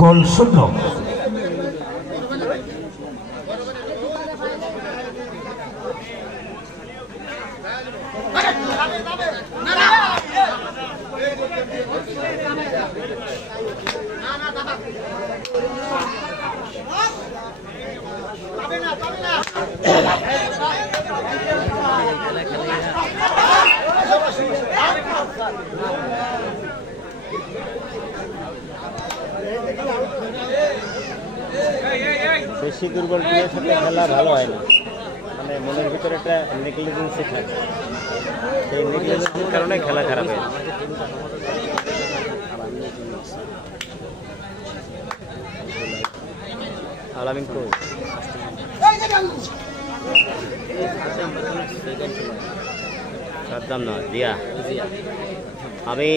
গোল শূন্য। বেশি দুর্বল টিমের সাথে খেলা ভালো হয় না, মানে মনের ভিতরে একটা নেগলিজেন্সি থাকে, সেই নেগলিজেন্সির কারণে খেলা খারাপ হয়। আলামিন কই সাদ্দাম না জিয়া, আমি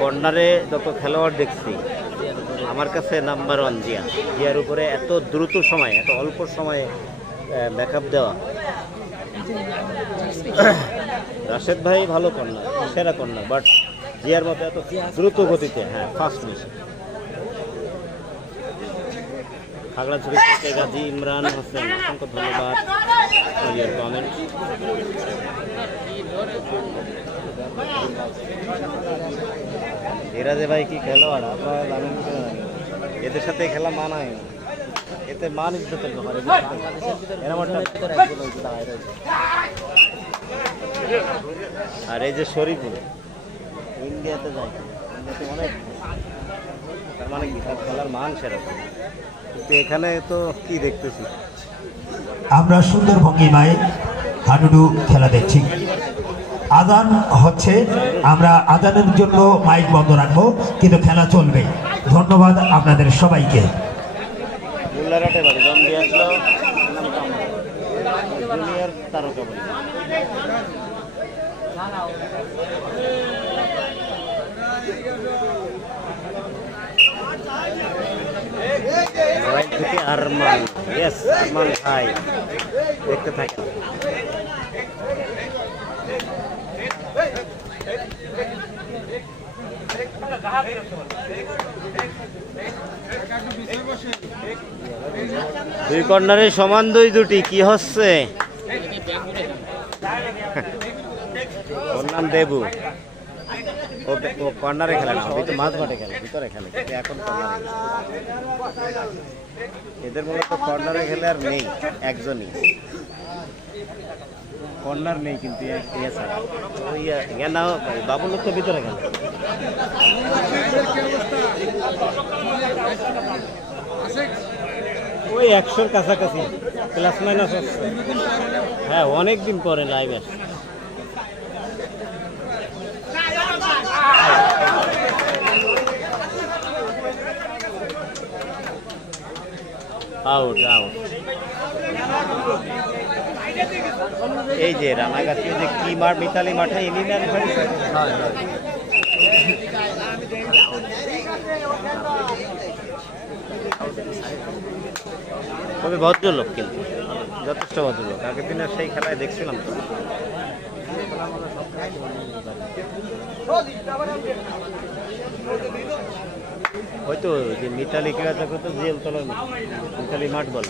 কর্নারে যত খেলোয়াড় দেখছি আমার কাছে নাম্বার 1 জিয়া। জিয়ার উপরে এত দ্রুত সময়, এত অল্প সময়ে ব্যাকআপ দেওয়া। রাশেদ ভাই ভালো কর্নার, সেরা কর্নার, বাট জিয়ার মতো এত দ্রুত গতিতে, হ্যাঁ ফাস্ট মিশন। খাগড়াছড়ি থেকে গাজী ইমরান হোসেন, অসংখ্য ধন্যবাদ কমেন্ট। এরাজে ভাই কি খেলোয়াড়, আপনারা জানেন, এদের সাথে খেলা মানায়, এতে মান ইজ্জতের ব্যাপার। আর এই যে শরীফুল ইন্ডিয়াতে যায়, ইন্ডিয়াতে অনেক, তার মানে কি তার খেলার মান সেরকম, কিন্তু এখানে তো কি দেখতেছি আমরা সুন্দর ভঙ্গিমায় হাডুডু খেলা দেখছি। আজান হচ্ছে, আমরা আজানের জন্য মাইক বন্ধ রাখবো, কিন্তু খেলা চলবে। ধন্যবাদ আপনাদের সবাইকে। জুনিয়র তারকা বলি থেকে আরমান, ইয়েস আরমান ভাই, দেখতে থাকেন। দুই কর্নারে সমান দুটি কি হচ্ছে? ওর নাম দেবু, ও কর্নারে খেলে না, মাঝ মাঠে খেলে, ভিতরে খেলে, কিন্তু এখন কর্নারে। এদের মূলত কর্নারে খেলে আর নেই, একজনই কর্নার নেই, কিন্তু বাবুল তো ভিতরে খেলে। ওই 100-র কাছাকাছি, প্লাস মাইনাস হচ্ছে। হ্যাঁ, অনেকদিন পরে লাইভ আসছে। Out out. এই যে রানাগাছি যে কি মাঠ, মিতালি মাঠে তবে ভদ্রলোক, কিন্তু যথেষ্ট ভদ্রলোক। আগের দিনের সেই খেলায় দেখছিলাম তো। হয়তো যে মিতালি ক্রীড়া জগতে জেল তলার মিতালি মাঠ বল।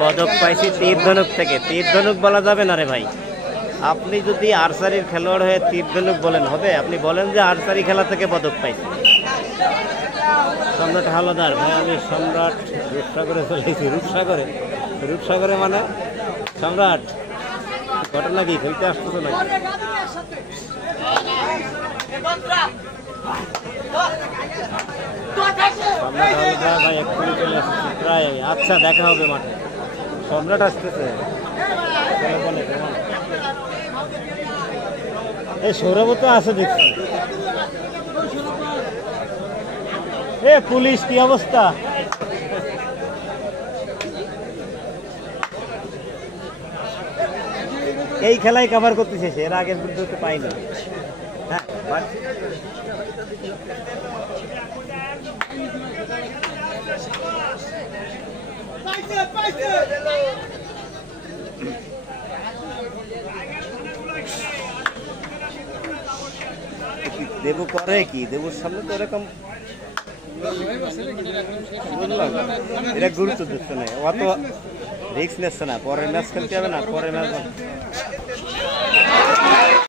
পদক পাইছি তীর ধনুক থেকে। তীর ধনুক বলা যাবে না রে ভাই, আপনি যদি আর্চারির খেলোয়াড় হয়ে তীর ধনুক বলেন হবে? আপনি বলেন যে আর্চারি খেলা থেকে পদক পাইছি। সম্রাট হাওলাদার ভাই, আমি সম্রাট রূপসাগরে চলেছি। রূপসাগরে মানে সম্রাট, ঘটনা কি খেলতে আসতেছো নাকি? সম্রাট হাওলাদার ভাই এক্ষুনি চলে আসছে প্রায়। আচ্ছা, দেখা হবে মাঠে। সম্রাট আসতেছে। এই সৌরভ তো আছে দেখছি। পুলিশ কি অবস্থা? এই খেলায় কভার করতে শেষে, এর আগের বিরুদ্ধে তো পাইনি। হ্যাঁ, দেবু করে কি, দেবুর সামনে তো এরকম বুঝলাম, এটা গুরুত্ব দিচ্ছে না, অত রিস্ক নিচ্ছে না। পরের ম্যাচ খেলতে হবে না, পরের ম্যাচ